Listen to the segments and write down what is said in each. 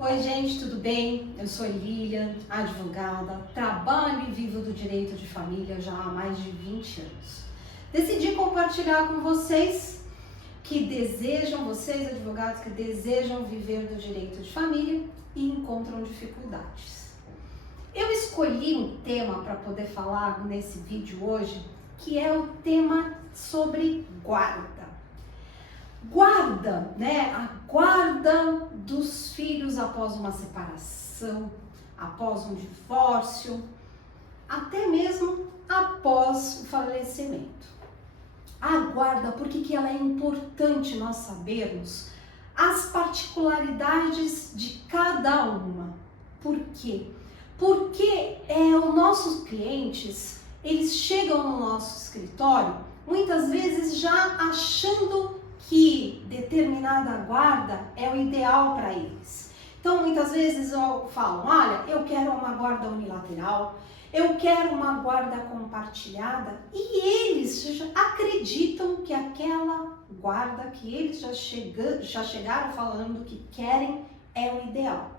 Oi gente, tudo bem? Eu sou Lilian, advogada, trabalho e vivo do direito de família já há mais de 20 anos. Decidi compartilhar com vocês vocês advogados que desejam viver do direito de família e encontram dificuldades. Eu escolhi um tema para poder falar nesse vídeo hoje, que é o tema sobre guarda. Guarda, né? A guarda dos filhos após uma separação, após um divórcio, até mesmo após o falecimento. A guarda, por que ela é importante nós sabermos as particularidades de cada uma? Por quê? Porque os nossos clientes, eles chegam no nosso escritório muitas vezes já achando que determinada guarda é o ideal para eles. Então, muitas vezes falam, olha, eu quero uma guarda unilateral, eu quero uma guarda compartilhada, e eles já acreditam que aquela guarda que eles já chegaram falando que querem é o ideal.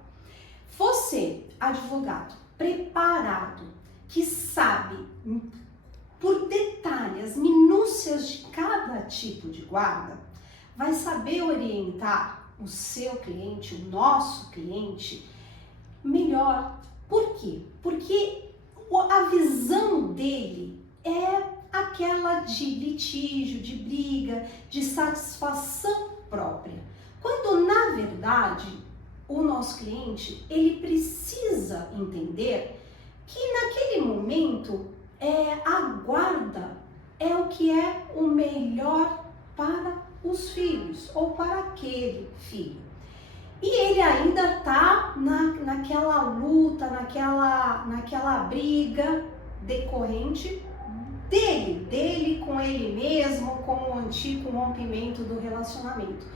Você, advogado, preparado, que sabe por detalhes, minúcias de cada tipo de guarda, vai saber orientar o seu cliente, o nosso cliente, melhor. Por quê? Porque a visão dele é aquela de litígio, de briga, de satisfação própria. Quando, na verdade, o nosso cliente, ele precisa entender que naquele momento a guarda é o que é o melhor para os filhos ou para aquele filho. E ele ainda está naquela luta, naquela briga decorrente dele com ele mesmo, com o antigo rompimento do relacionamento.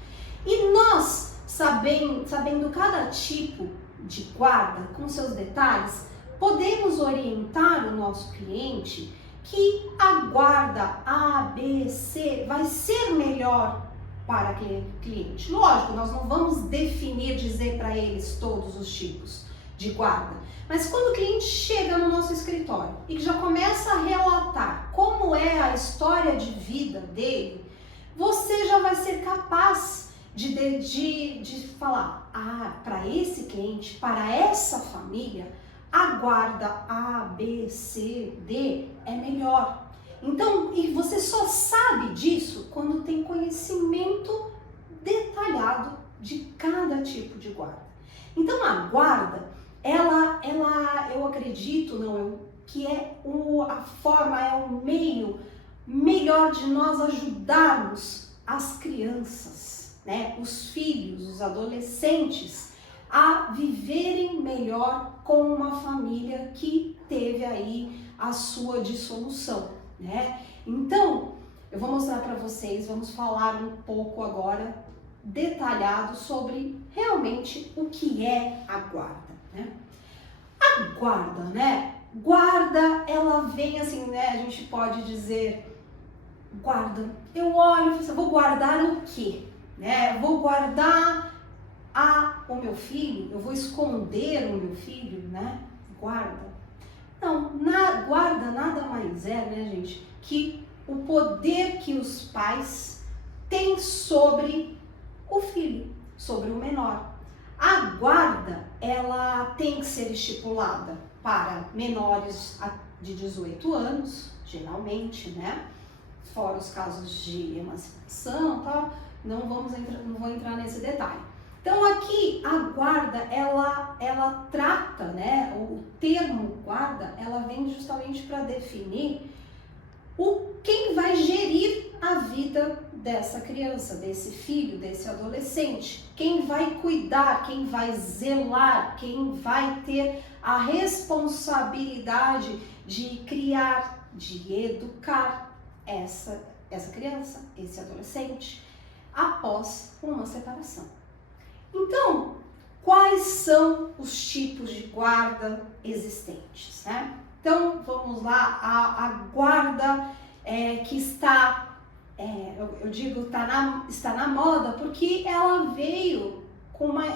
E nós, sabendo cada tipo de guarda, com seus detalhes, podemos orientar o nosso cliente que a guarda A, B, C vai ser melhor para aquele cliente. Lógico, nós não vamos dizer para eles todos os tipos de guarda, mas quando o cliente chega no nosso escritório e já começa a relatar como é a história de vida dele, você já vai ser capaz de falar, para esse cliente, para essa família, a guarda A, B, C, D é melhor. Então, e você só sabe disso quando tem conhecimento detalhado de cada tipo de guarda. Então, a guarda, eu acredito, que é a forma, é o meio melhor de nós ajudarmos as crianças, né, os filhos, os adolescentes, a viverem melhor com uma família que teve aí a sua dissolução, né? Então, eu vou mostrar para vocês, vamos falar um pouco agora detalhado sobre realmente o que é a guarda, né? A guarda, né? Guarda, ela vem assim, né? A gente pode dizer, guarda, eu olho e falo assim, vou guardar o quê? Né? Vou guardar o meu filho, eu vou esconder o meu filho, né? Guarda. Não, guarda nada mais é, né, gente, que o poder que os pais têm sobre o filho, sobre o menor. A guarda, ela tem que ser estipulada para menores de 18 anos, geralmente, né? Fora os casos de emancipação, tá? Não vou entrar nesse detalhe. Então aqui a guarda, ela trata, né, o termo guarda, ela vem justamente para definir quem vai gerir a vida dessa criança, desse filho, desse adolescente, quem vai cuidar, quem vai zelar, quem vai ter a responsabilidade de criar, de educar essa criança, esse adolescente, após uma separação. Então, quais são os tipos de guarda existentes, né? Então, vamos lá, a guarda que está, está na moda porque ela veio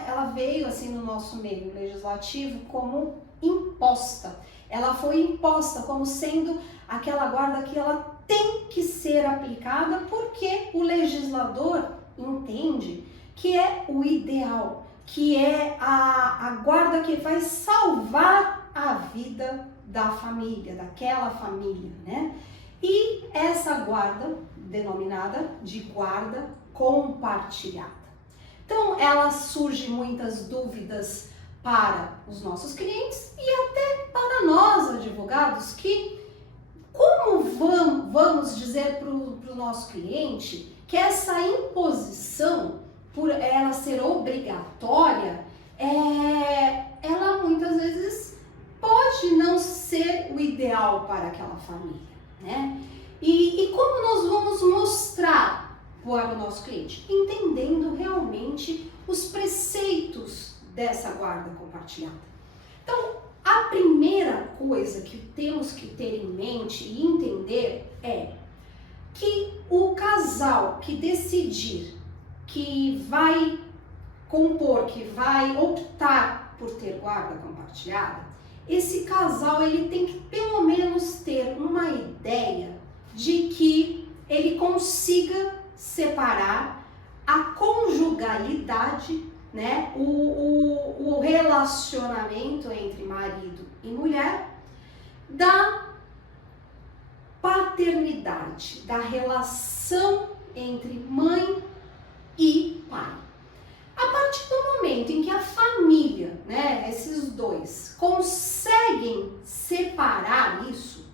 ela veio assim no nosso meio legislativo como imposta. Ela foi imposta como sendo aquela guarda que ela tem que ser aplicada porque o legislador entende que é o ideal, que é a guarda que vai salvar a vida da família, daquela família, né? E essa guarda, denominada de guarda compartilhada. Então, ela surge muitas dúvidas para os nossos clientes e até para nós, advogados, que como vamos dizer para o nosso cliente que essa imposição, por ela ser obrigatória, ela muitas vezes pode não ser o ideal para aquela família, né? E como nós vamos mostrar para o nosso cliente? Entendendo realmente os preceitos dessa guarda compartilhada. Então, a primeira coisa que temos que ter em mente e entender é que o casal que decidir que vai compor, que vai optar por ter guarda compartilhada, esse casal ele tem que pelo menos ter uma ideia de que ele consiga separar a conjugalidade, né, o relacionamento entre marido e mulher, da paternidade, da relação entre mãe e pai. A partir do momento em que a família, né, esses dois, conseguem separar isso,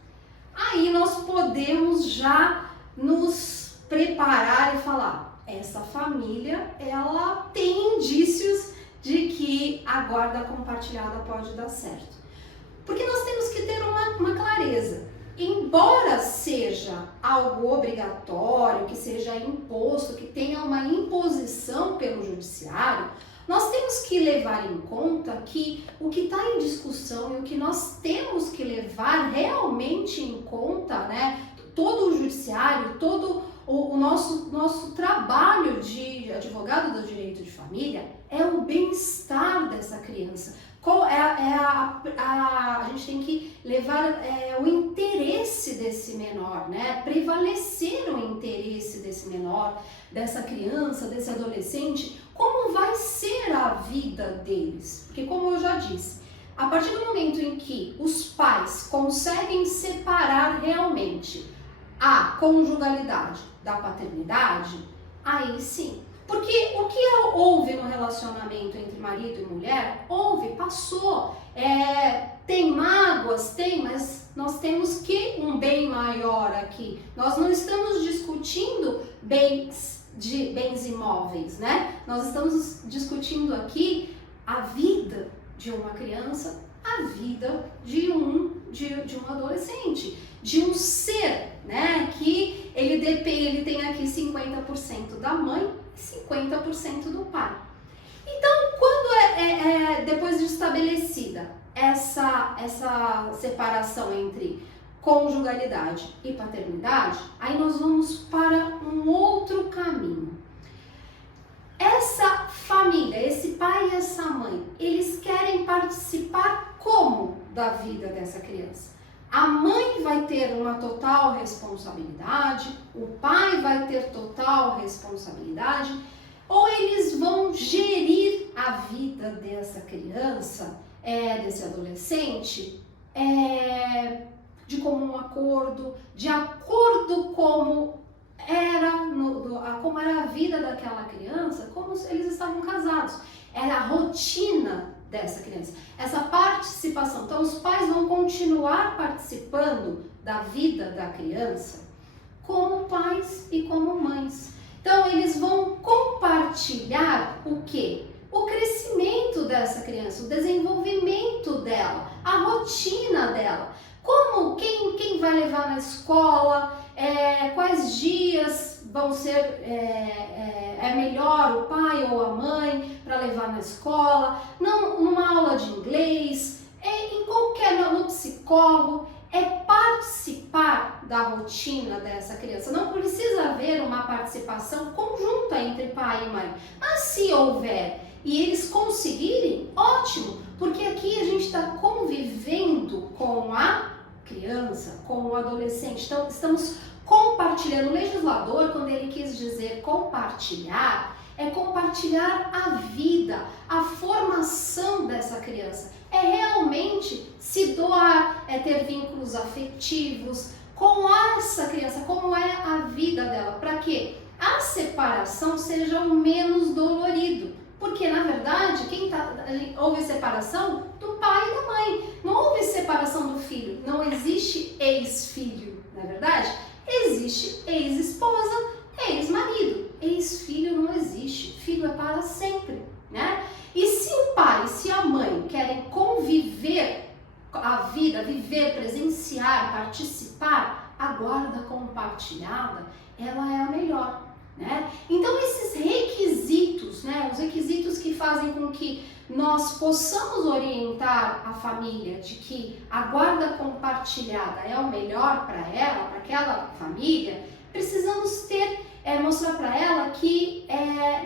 aí nós podemos já nos preparar e falar, essa família, ela tem indícios de que a guarda compartilhada pode dar certo. Porque nós temos que ter uma clareza. Embora seja algo obrigatório, que seja imposto, que tenha uma imposição pelo judiciário, nós temos que levar em conta que o que está em discussão e o que nós temos que levar realmente em conta, né, todo o judiciário, todo o nosso trabalho de advogado do direito de família é o bem-estar dessa criança. A gente tem que levar o interesse desse menor, né? Prevalecer o interesse desse menor, dessa criança, desse adolescente, como vai ser a vida deles. Porque como eu já disse, a partir do momento em que os pais conseguem separar realmente a conjugalidade da paternidade, aí sim. Porque o que houve no relacionamento entre marido e mulher, passou. Tem mágoas, mas nós temos que um bem maior aqui. Nós não estamos discutindo bens imóveis, né? Nós estamos discutindo aqui a vida de uma criança, a vida de um adolescente, de um ser, né? Que ele tem aqui 50% da mãe e 50% do pai. Então, quando depois de estabelecida essa separação entre conjugalidade e paternidade, aí nós vamos para um outro caminho. Essa família, esse pai e essa mãe, eles querem participar como da vida dessa criança? A mãe vai ter uma total responsabilidade, o pai vai ter total responsabilidade, ou eles vão gerir a vida dessa criança, desse adolescente, de comum acordo, de acordo como era a vida daquela criança, como se eles estavam casados. Era a rotina dessa criança, essa participação. Então, os pais vão continuar participando da vida da criança como pais e como mães. Então, eles vão compartilhar o quê? O crescimento dessa criança, o desenvolvimento dela, a rotina dela. Como, quem vai levar na escola, quais dias vão ser melhor o pai ou a mãe para levar na escola, numa aula de inglês, no psicólogo, participar da rotina dessa criança. Não precisa haver uma participação conjunta entre pai e mãe. Mas se houver e eles conseguirem, ótimo, porque aqui a gente está convivendo com a criança, com o adolescente. Então, estamos compartilhando. O legislador, quando ele quis dizer compartilhar, é compartilhar a vida, a formação dessa criança. É realmente se doar, é ter vínculos afetivos com essa criança, como é a vida dela, para que a separação seja o menos dolorido. Porque, na verdade, houve separação do pai e da mãe, não houve separação do filho, não existe ex-filho, não é verdade? Existe ex-esposa, ex-marido, ex-filho não existe, filho é para sempre, né? E se o pai, se a mãe querem conviver a vida, viver, presenciar, participar, a guarda compartilhada, ela é a melhor, né? Então esses requisitos, né, os requisitos que fazem com que nós possamos orientar a família de que a guarda compartilhada é o melhor para ela, para aquela família, precisamos ter, mostrar para ela que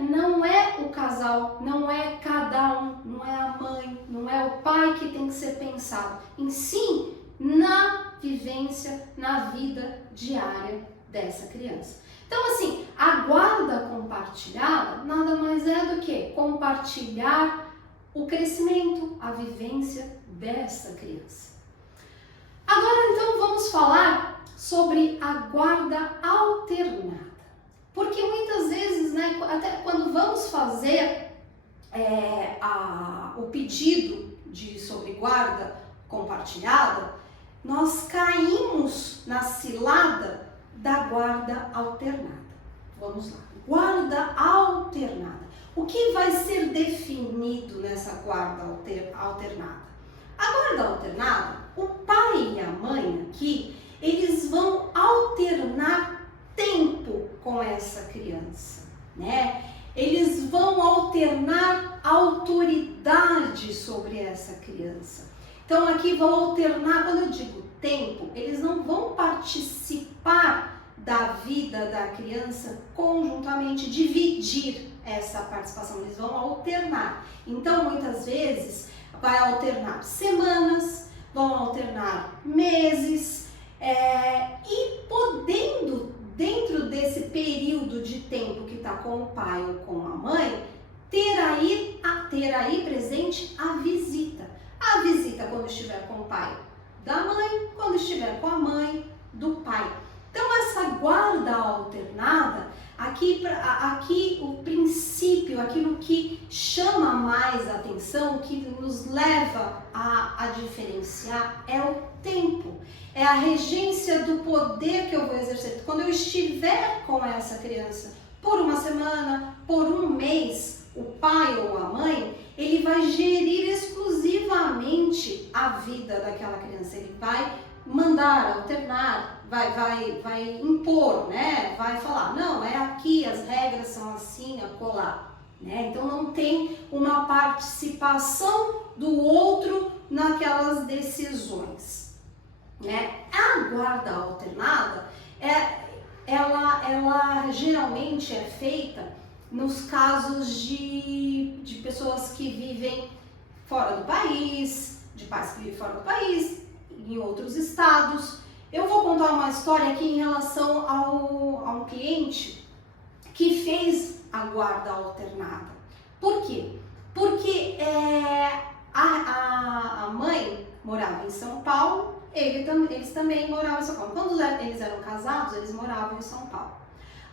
não é o casal, não é cada um, não é a mãe, não é o pai que tem que ser pensado, em si, na vivência, na vida diária dessa criança. Então, assim, a guarda compartilhada nada mais é do que compartilhar o crescimento, a vivência dessa criança. Agora, então, vamos falar sobre a guarda alternada. Porque muitas vezes, né, até quando vamos fazer o pedido sobre guarda compartilhada, nós caímos na cilada da guarda alternada. Vamos lá. Guarda alternada. O que vai ser definido nessa guarda alternada? A guarda alternada, o pai e a mãe aqui, eles vão alternar tempo com essa criança, né? Eles vão alternar autoridade sobre essa criança. Então aqui vão alternar, quando eu digo tempo, eles não vão participar da vida da criança conjuntamente, dividir essa participação, eles vão alternar. Então muitas vezes vai alternar semanas, vão alternar meses, e podendo, dentro desse período de tempo que está com o pai ou com a mãe, ter aí presente a visita. A visita quando estiver com o pai da mãe, quando estiver com a mãe do pai. Então essa guarda alternada, aqui o princípio, aquilo que chama mais atenção, o que nos leva a diferenciar é o tempo, é a regência do poder que eu vou exercer. Quando eu estiver com essa criança por uma semana, por um mês, o pai ou a mãe, ele vai gerir exclusivamente a vida daquela criança, ele vai mandar, alternar, vai impor, né? Vai falar, não, é aqui, as regras são assim, acolá, né? Então não tem uma participação do outro naquelas decisões, né? A guarda alternada, ela geralmente é feita nos casos de pessoas que vivem fora do país, de pais que vivem fora do país, em outros estados. Eu vou contar uma história aqui em relação a um cliente que fez a guarda alternada. Por quê? Porque a mãe morava em São Paulo, eles também moravam em São Paulo. Quando eles eram casados, eles moravam em São Paulo.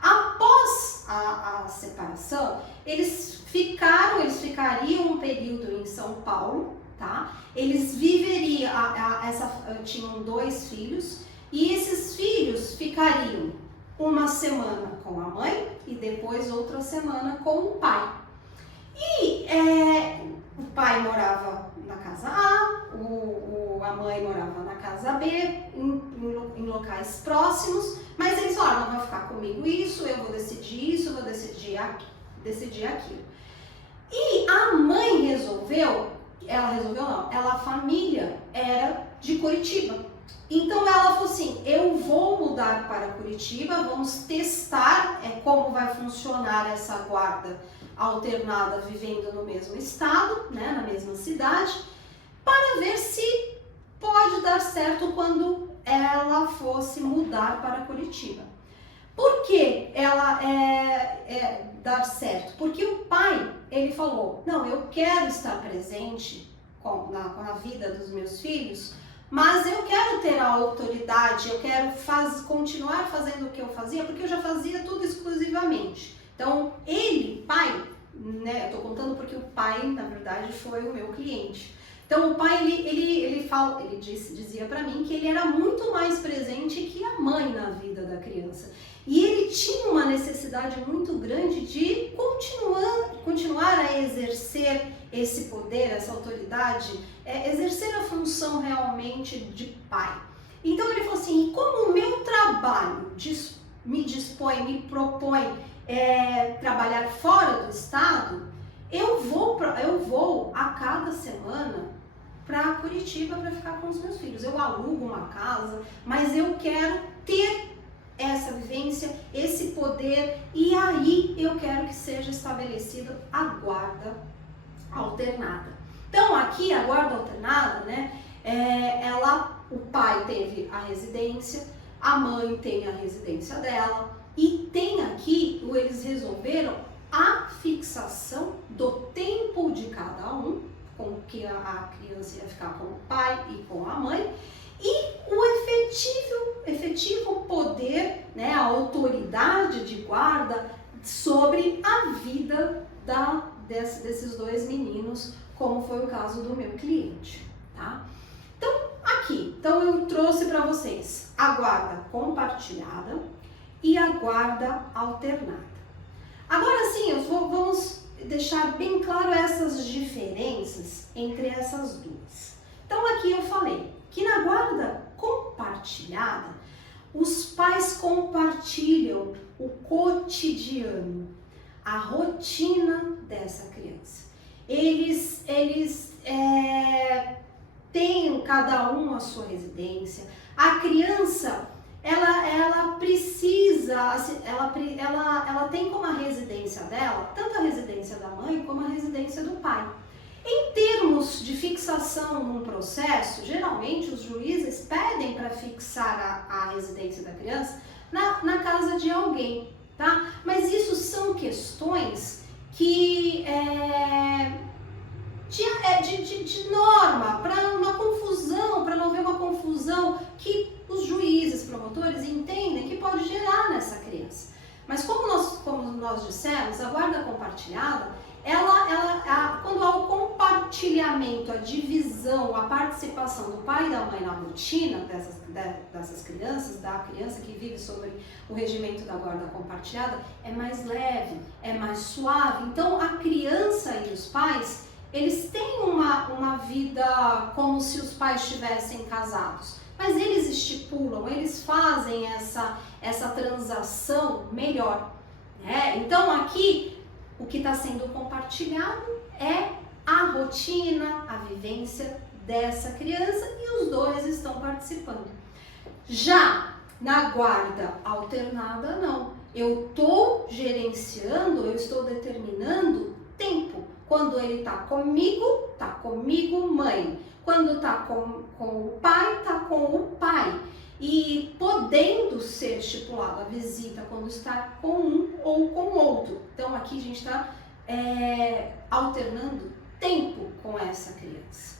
Após a separação, eles ficariam um período em São Paulo, tá? Eles viveriam, tinham 2 filhos, e esses filhos ficariam uma semana com a mãe e depois outra semana com o pai. E o pai morava na casa A, a mãe morava na casa B, em locais próximos, mas eles falaram, não vai ficar comigo isso, eu vou decidir isso, eu vou decidir aquilo. E a mãe a família era de Curitiba, Então ela falou assim, eu vou mudar para Curitiba, vamos testar como vai funcionar essa guarda alternada vivendo no mesmo estado, né, na mesma cidade, para ver se pode dar certo quando ela fosse mudar para Curitiba. Por que ela dar certo? Porque o pai, ele falou, não, eu quero estar presente na vida dos meus filhos, mas eu quero ter a autoridade, eu quero continuar fazendo o que eu fazia, porque eu já fazia tudo exclusivamente. Então, ele, pai, né, eu tô contando porque o pai, na verdade, foi o meu cliente. Então, o pai, ele dizia para mim que ele era muito mais presente que a mãe na vida da criança. E ele tinha uma necessidade muito grande de continuar a exercer esse poder, essa autoridade, exercer a função realmente de pai. Então ele falou assim, e como o meu trabalho me propõe trabalhar fora do estado, eu vou a cada semana para Curitiba para ficar com os meus filhos. Eu alugo uma casa, mas eu quero ter essa vivência, esse poder, e aí eu quero que seja estabelecida a guarda alternada. Então aqui a guarda alternada, né, o pai teve a residência, a mãe tem a residência dela, e tem aqui, eles resolveram a fixação do tempo de cada um, com que a criança ia ficar com o pai e com a mãe, e o efetivo poder, né, a autoridade de guarda sobre a vida desses dois meninos, como foi o caso do meu cliente, tá? Então eu trouxe para vocês a guarda compartilhada e a guarda alternada. Agora sim, vamos deixar bem claro essas diferenças entre essas duas. Então aqui eu falei que na guarda compartilhada, os pais compartilham o cotidiano, a rotina dessa criança. Eles têm cada um a sua residência. A criança, ela precisa, ela tem como a residência dela, tanto a residência da mãe como a residência do pai. Em termos de fixação num processo, geralmente os juízes pedem para fixar a residência da criança na casa de alguém, tá? Mas isso são questões que de norma, para uma confusão, para não haver uma confusão que os juízes, promotores entendem que pode gerar nessa criança. Mas como nós dissemos, a guarda compartilhada, quando há o compartilhamento, a divisão, a participação do pai e da mãe na rotina dessas crianças, da criança que vive sobre o regimento da guarda compartilhada, é mais leve, é mais suave. Então a criança e os pais, eles têm uma vida como se os pais estivessem casados, mas eles estipulam, eles fazem essa transação melhor, né? Então aqui o que está sendo compartilhado é a rotina, a vivência dessa criança, e os dois estão participando. Já na guarda alternada, não. Eu estou gerenciando, eu estou determinando tempo. Quando ele está comigo, mãe. Quando está com o pai, está com o pai. E podendo ser estipulado a visita quando está com um ou com o outro. Então aqui a gente está alternando tempo com essa criança.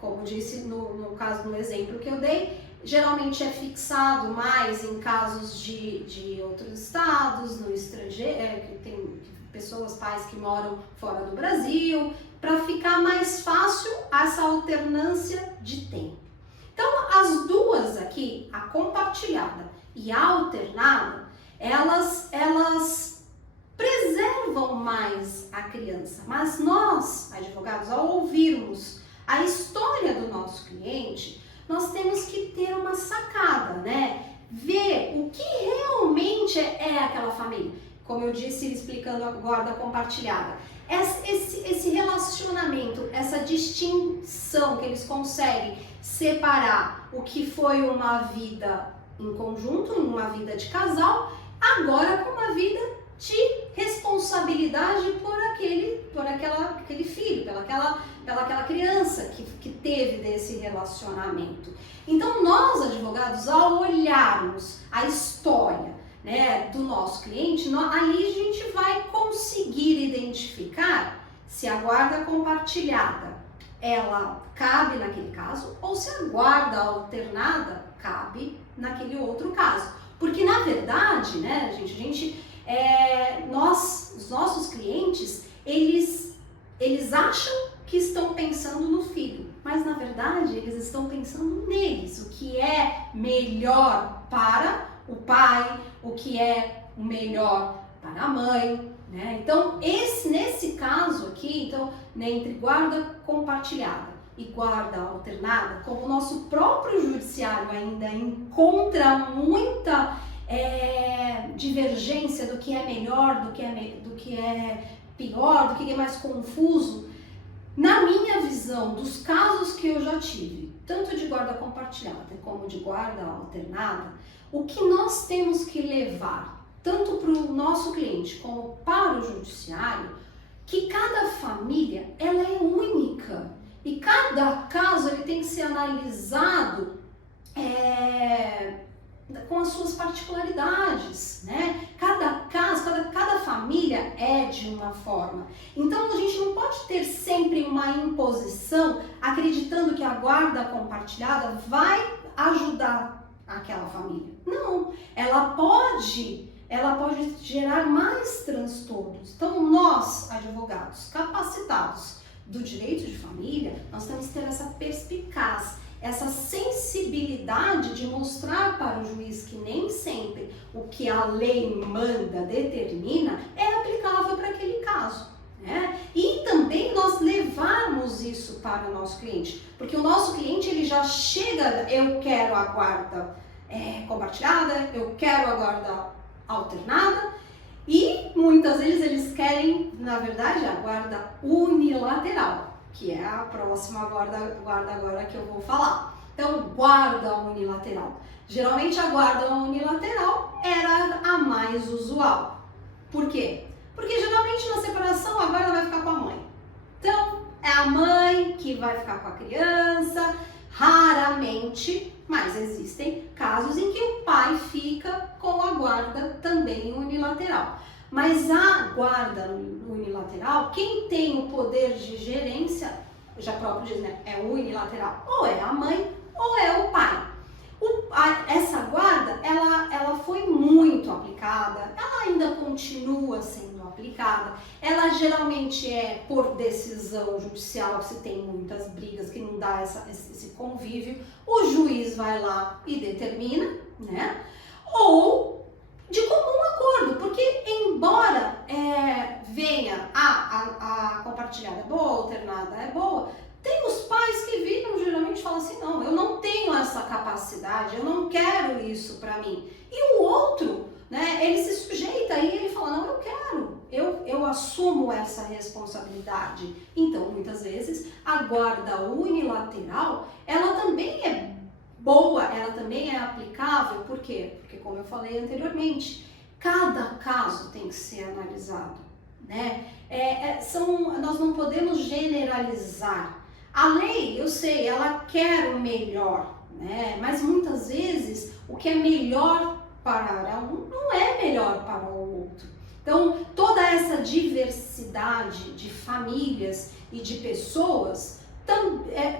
Como disse no exemplo que eu dei, geralmente é fixado mais em casos de outros estados, no estrangeiro, que tem pessoas, pais que moram fora do Brasil, para ficar mais fácil essa alternância de tempo. Então, as duas aqui, a compartilhada e a alternada, elas preservam mais a criança. Mas nós, advogados, ao ouvirmos a história do nosso cliente, nós temos que ter uma sacada, né? Ver o que realmente é aquela família. como eu disse, explicando a guarda compartilhada. Esse relacionamento, essa distinção que eles conseguem separar o que foi uma vida em conjunto, uma vida de casal, agora com uma vida de responsabilidade por aquele filho, pelaquela criança que teve desse relacionamento. Então nós, advogados, ao olharmos a história, né, do nosso cliente, aí a gente vai conseguir identificar se a guarda compartilhada ela cabe naquele caso ou se a guarda alternada cabe naquele outro caso. Porque na verdade, né, gente, os nossos clientes, eles acham que estão pensando no filho, mas na verdade eles estão pensando neles, o que é melhor para o pai, o que é o melhor para a mãe, né? Então, nesse caso aqui, então, né, entre guarda compartilhada e guarda alternada, como o nosso próprio judiciário ainda encontra muita divergência do que é melhor, do que é pior, do que é mais confuso, na minha visão, dos casos que eu já tive, tanto de guarda compartilhada como de guarda alternada, o que nós temos que levar, tanto para o nosso cliente como para o judiciário, que cada família ela é única e cada caso ele tem que ser analisado com as suas particularidades, né? Cada caso, cada família é de uma forma. Então a gente não pode ter sempre uma imposição acreditando que a guarda compartilhada vai ajudar aquela família. Não, ela pode gerar mais transtornos. Então nós, advogados capacitados do direito de família, nós temos que ter essa perspicácia, essa sensibilidade de mostrar para o juiz que nem sempre o que a lei manda, determina, é aplicável para aquele caso, né? E também nós levarmos isso para o nosso cliente, porque o nosso cliente ele já chega, eu quero a guarda compartilhada, eu quero a guarda alternada, e muitas vezes eles querem, na verdade, a guarda unilateral, que é a próxima guarda agora que eu vou falar. Então, guarda unilateral. Geralmente a guarda unilateral era a mais usual. Por quê? Porque geralmente na separação a guarda vai ficar com a mãe. Então, é a mãe que vai ficar com a criança, raramente, mas existem casos em que o pai fica com a guarda também unilateral. Mas a guarda unilateral, quem tem o poder de gerência, já próprio diz, né, é unilateral, ou é a mãe ou é o pai. Essa guarda, ela foi muito aplicada, ela ainda continua sendo aplicada, ela geralmente é por decisão judicial, se tem muitas brigas, que não dá esse convívio, o juiz vai lá e determina, né, ou de comum acordo, porque embora venha a compartilhada é boa, a alternada é boa, tem os pais que viram geralmente falam assim, não, eu não tenho essa capacidade, eu não quero isso para mim. E o outro, né, ele se sujeita e ele fala, não, eu quero, eu assumo essa responsabilidade. Então, muitas vezes, a guarda unilateral, ela também é boa, ela também é aplicável, por quê? Porque, como eu falei anteriormente, cada caso tem que ser analisado, né? Nós não podemos generalizar. A lei, eu sei, ela quer o melhor, né? Mas muitas vezes o que é melhor para um não é melhor para o outro. Então, toda essa diversidade de famílias e de pessoas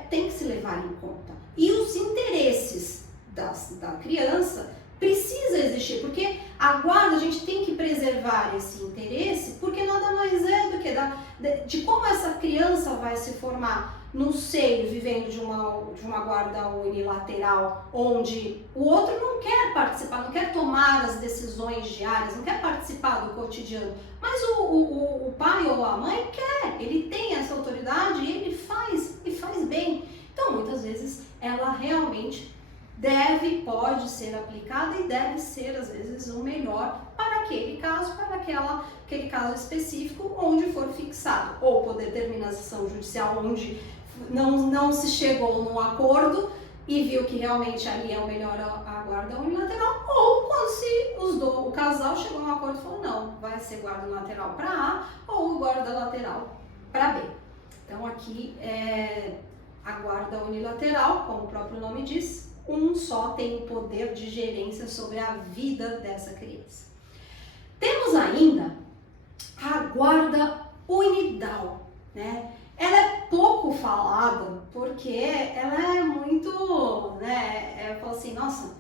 tem que se levar em conta. E os interesses da criança precisa existir, porque a guarda a gente tem que preservar esse interesse, porque nada mais é do que de como essa criança vai se formar no seio, vivendo de uma guarda unilateral, onde o outro não quer participar, não quer tomar as decisões diárias, não quer participar do cotidiano, mas o pai ou a mãe quer, ele tem essa autoridade e ele faz, e faz bem. Então, muitas vezes, ela realmente pode ser aplicada e deve ser, às vezes, o melhor para aquele caso, para aquele caso específico onde for fixado, ou por determinação judicial onde não se chegou num acordo e viu que realmente ali é o melhor a guarda unilateral, ou quando o casal chegou num acordo e falou, não, vai ser guarda unilateral para A ou guarda lateral para B. Então aqui a guarda unilateral, como o próprio nome diz, um só tem o poder de gerência sobre a vida dessa criança. Temos ainda a guarda unidal, né? Ela é pouco falada porque ela é muito, né? Eu falo assim, nossa,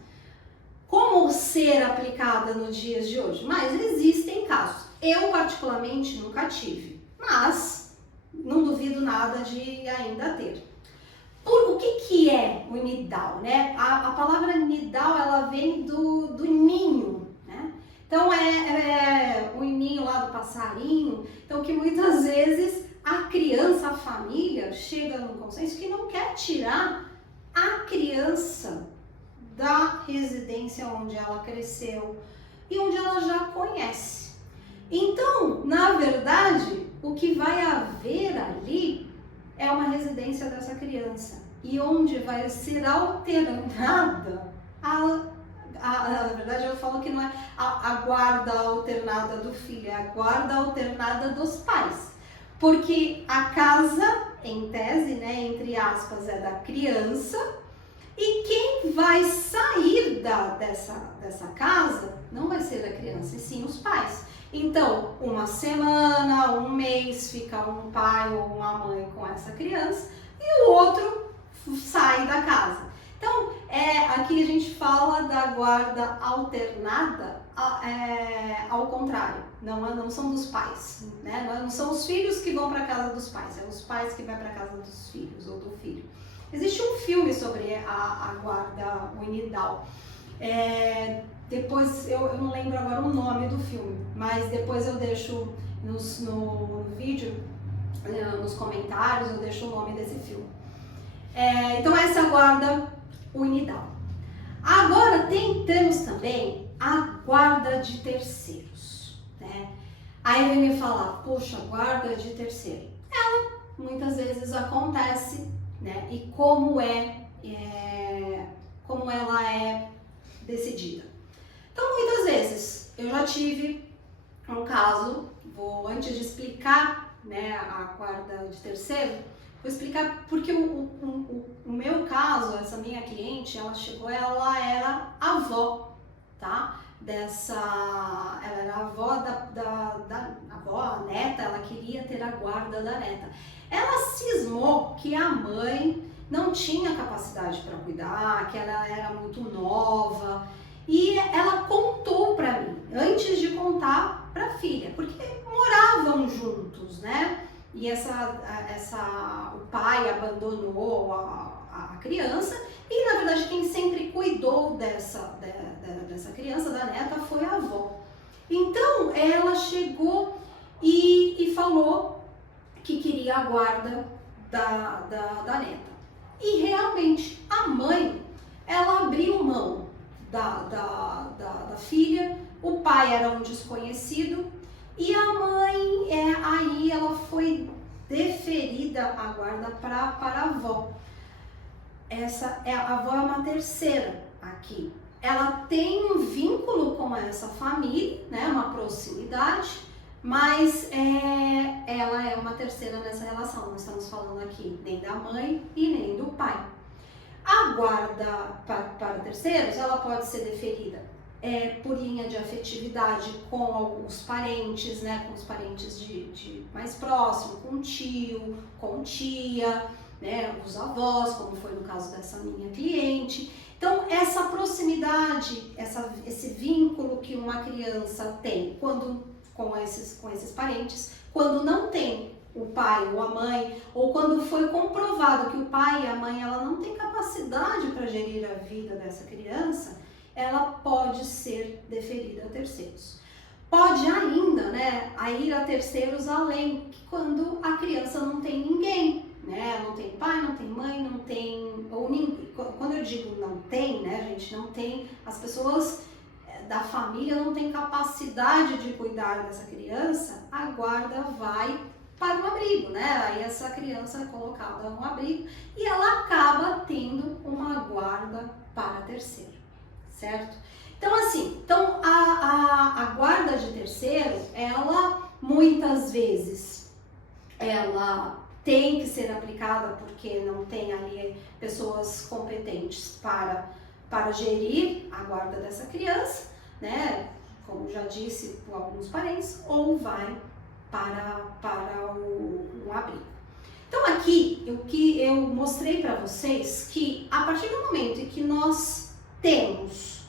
como ser aplicada nos dias de hoje? Mas existem casos. Eu particularmente nunca tive, mas não duvido nada de ainda ter. O que é o nidal, né? A palavra nidal, ela vem do ninho, né? Então o ninho lá do passarinho, então que muitas vezes a criança, a família chega num consenso que não quer tirar a criança da residência onde ela cresceu e onde ela já conhece. Então, na verdade, o que vai haver ali é uma residência dessa criança e onde vai ser alternada na verdade eu falo que não é a guarda alternada do filho, é a guarda alternada dos pais, porque a casa, em tese, né, entre aspas, é da criança e quem vai sair dessa casa não vai ser a criança, e sim os pais. Então, uma semana, um mês fica um pai ou uma mãe com essa criança e o outro sai da casa. Então, aqui a gente fala da guarda alternada ao contrário, não são dos pais, né? Não são os filhos que vão para a casa dos pais, é os pais que vão para a casa dos filhos ou do filho. Existe um filme sobre a guarda unidal. Depois, eu não lembro agora o nome do filme, mas depois eu deixo no vídeo, nos comentários, eu deixo o nome desse filme. Então essa é a guarda unidal. Agora temos também a guarda de terceiros, né? Aí vem me falar, poxa, guarda de terceiro. Ela muitas vezes acontece, né? E como ela é decidida. Então, muitas vezes, eu já tive um caso, antes de explicar, né, a guarda de terceiro, vou explicar porque o meu caso, essa minha cliente, ela era avó, tá? Ela era avó da avó, a neta, ela queria ter a guarda da neta. Ela cismou que a mãe não tinha capacidade para cuidar, que ela era muito nova, e ela contou para mim, antes de contar para a filha, porque moravam juntos, né? E o pai abandonou a criança e, na verdade, quem sempre cuidou dessa criança, da neta, foi a avó. Então, ela chegou e falou que queria a guarda da neta. E, realmente, a mãe, ela abriu mão da filha, o pai era um desconhecido, e a mãe, aí ela foi deferida a guarda para a avó. A avó é uma terceira aqui. Ela tem um vínculo com essa família, né, uma proximidade, mas ela é uma terceira nessa relação. Não estamos falando aqui nem da mãe e nem do pai. A guarda para terceiros, ela pode ser deferida por linha de afetividade com alguns parentes, né, com os parentes de mais próximo, com tio, com tia, né, os avós, como foi no caso dessa minha cliente. Então, essa proximidade, esse vínculo que uma criança tem com esses parentes, quando não tem o pai ou a mãe, ou quando foi comprovado que o pai e a mãe ela não tem capacidade para gerir a vida dessa criança, ela pode ser deferida a terceiros. Pode ainda, né, ir a terceiros além, que quando a criança não tem ninguém, né, não tem pai, não tem mãe, não tem, ou ninguém. Quando eu digo não tem, né, gente, não tem, as pessoas da família não tem capacidade de cuidar dessa criança, a guarda vai para um abrigo, né? Aí essa criança é colocada no abrigo e ela acaba tendo uma guarda para terceiro, certo? Então assim, a guarda de terceiro, ela muitas vezes, ela tem que ser aplicada porque não tem ali pessoas competentes para gerir a guarda dessa criança, né? Como já disse por alguns parentes, ou vai para um abrigo. Então aqui, o que eu mostrei para vocês, que a partir do momento em que nós temos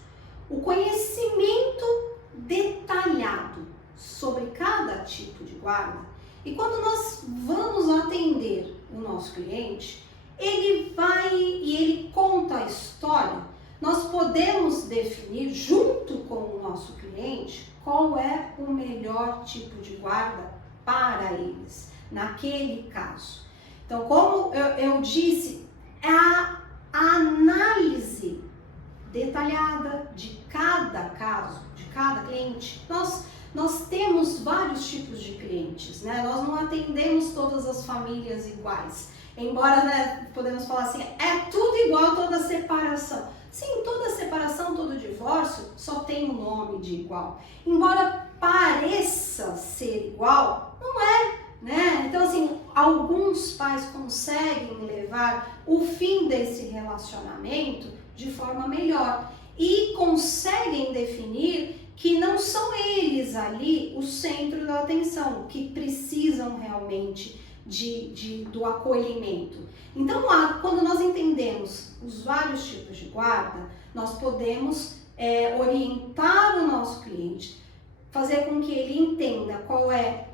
o conhecimento detalhado sobre cada tipo de guarda, e quando nós vamos atender o nosso cliente, ele vai e ele conta a história, nós podemos definir junto com o nosso cliente qual é o melhor tipo de guarda para eles, naquele caso. Então, como eu disse, a análise detalhada de cada caso, de cada cliente, nós temos vários tipos de clientes, né? Nós não atendemos todas as famílias iguais. Embora, né, podemos falar assim, é tudo igual, toda separação. Sim, toda separação, todo divórcio só tem um nome de igual. Embora pareça ser igual, não é, né? Então, assim, alguns pais conseguem levar o fim desse relacionamento de forma melhor e conseguem definir que não são eles ali o centro da atenção, que precisam realmente do acolhimento. Então, quando nós entendemos os vários tipos de guarda, nós podemos orientar o nosso cliente, fazer com que ele entenda qual é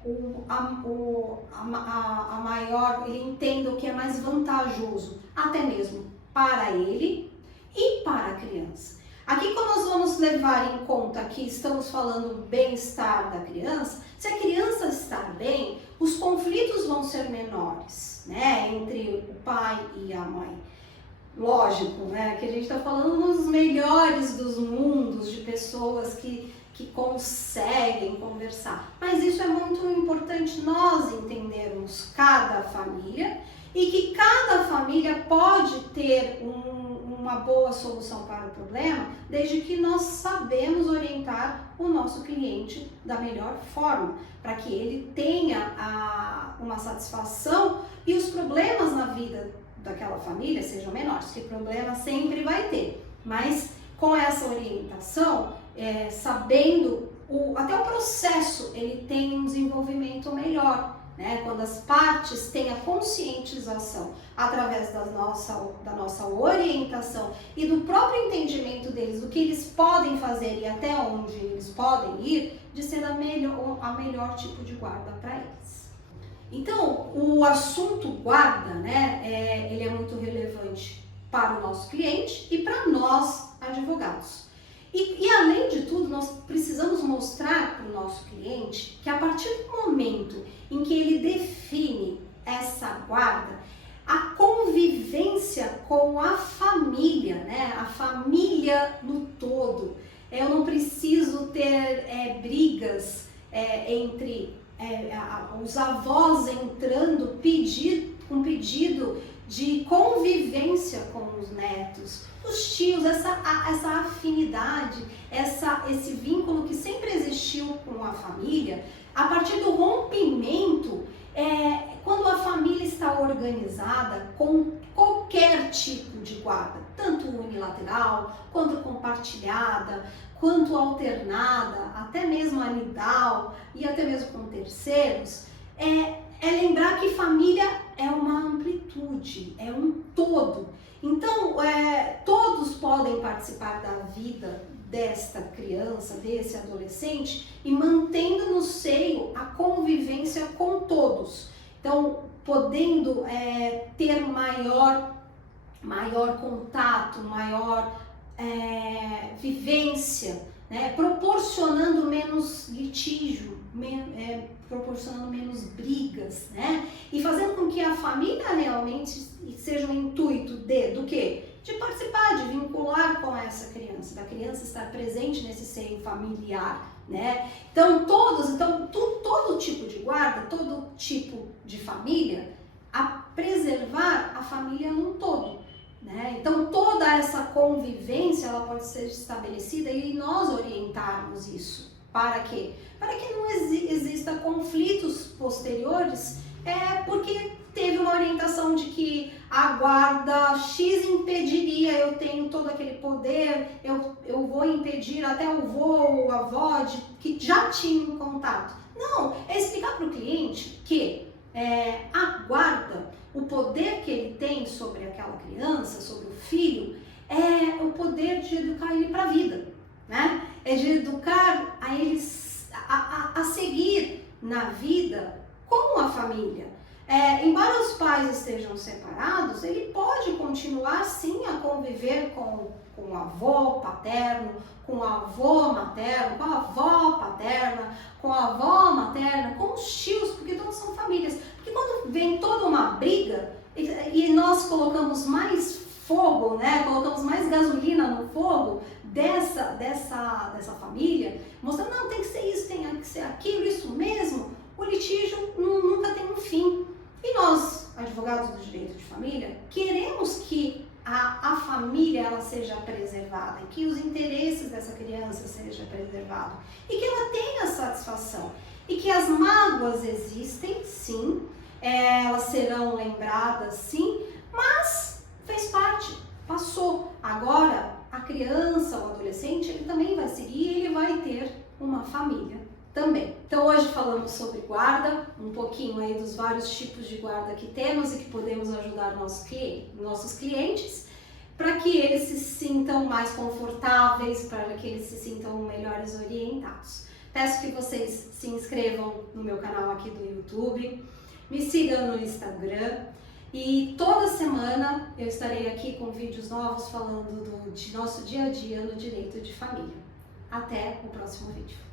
a maior, ele entenda o que é mais vantajoso, até mesmo para ele e para a criança. Aqui, quando nós vamos levar em conta que estamos falando do bem-estar da criança, se a criança estar bem, os conflitos vão ser menores, né, entre o pai e a mãe. Lógico, né, que a gente está falando nos melhores dos mundos, de pessoas que conseguem conversar. Mas isso é muito importante nós entendermos cada família e que cada família pode ter uma boa solução para o problema, desde que nós sabemos orientar o nosso cliente da melhor forma, para que ele tenha uma satisfação e os problemas na vida daquela família sejam menores, que problema sempre vai ter, mas com essa orientação, sabendo, até o processo ele tem um desenvolvimento melhor, né? Quando as partes têm a conscientização através da nossa orientação e do próprio entendimento deles, do que eles podem fazer e até onde eles podem ir, de ser a melhor tipo de guarda para eles. Então, o assunto guarda, né, ele é muito relevante para o nosso cliente e para nós, advogados. E além de tudo, nós precisamos mostrar para o nosso cliente que a partir do momento em que ele define essa guarda, a convivência com a família, né? A família no todo. Eu não preciso ter brigas entre os avós entrando com pedido de convivência com os netos, os tios, essa afinidade, esse vínculo que sempre existiu com a família, a partir do rompimento, quando a família está organizada com qualquer tipo de guarda, tanto unilateral, quanto compartilhada, quanto alternada, até mesmo anidal e até mesmo com terceiros, lembrar que família é uma amplitude, é um todo. Então, todos podem participar da vida desta criança, desse adolescente, e mantendo no seio a convivência com todos. Então, podendo ter maior contato, maior vivência, né? Proporcionando menos litígio, proporcionando menos brigas, né? E fazendo com que a família realmente seja um intuito do quê? de participar, de vincular com essa criança, da criança estar presente nesse seio familiar, né? Então, todo tipo de guarda, todo tipo de família, a preservar a família num todo, né? Então, toda essa convivência, ela pode ser estabelecida e nós orientarmos isso. Para quê? Para que não exista conflitos posteriores, porque teve uma orientação de que a guarda X impediria, eu tenho todo aquele poder, eu vou impedir até o vô ou a avó que já tinham contato. Não, é explicar para o cliente que a guarda, o poder que ele tem sobre aquela criança, sobre o filho, é o poder de educar ele para a vida, né? É de educar a eles a seguir na vida com a família. Embora os pais estejam separados, ele pode continuar sim a conviver com o avô paterno, com o avô materno, com a avó paterna, com a avó materna, com os tios, porque todos são famílias. Porque quando vem toda uma briga e nós colocamos mais fogo, né? Colocamos mais gasolina no fogo dessa família, mostrando, não, tem que ser isso, tem que ser aquilo, isso mesmo, o litígio nunca tem um fim. E nós, advogados do direito de família, queremos que a família ela seja preservada, que os interesses dessa criança sejam preservados e que ela tenha satisfação. E que as mágoas existem, sim, elas serão lembradas, sim, mas fez parte, passou. Agora, a criança ou adolescente, ele também vai seguir e ele vai ter uma família também. Então hoje falamos sobre guarda, um pouquinho aí dos vários tipos de guarda que temos e que podemos ajudar nossos clientes para que eles se sintam mais confortáveis, para que eles se sintam melhores orientados. Peço que vocês se inscrevam no meu canal aqui do YouTube, me sigam no Instagram e toda semana eu estarei aqui com vídeos novos falando de nosso dia a dia no direito de família. Até o próximo vídeo.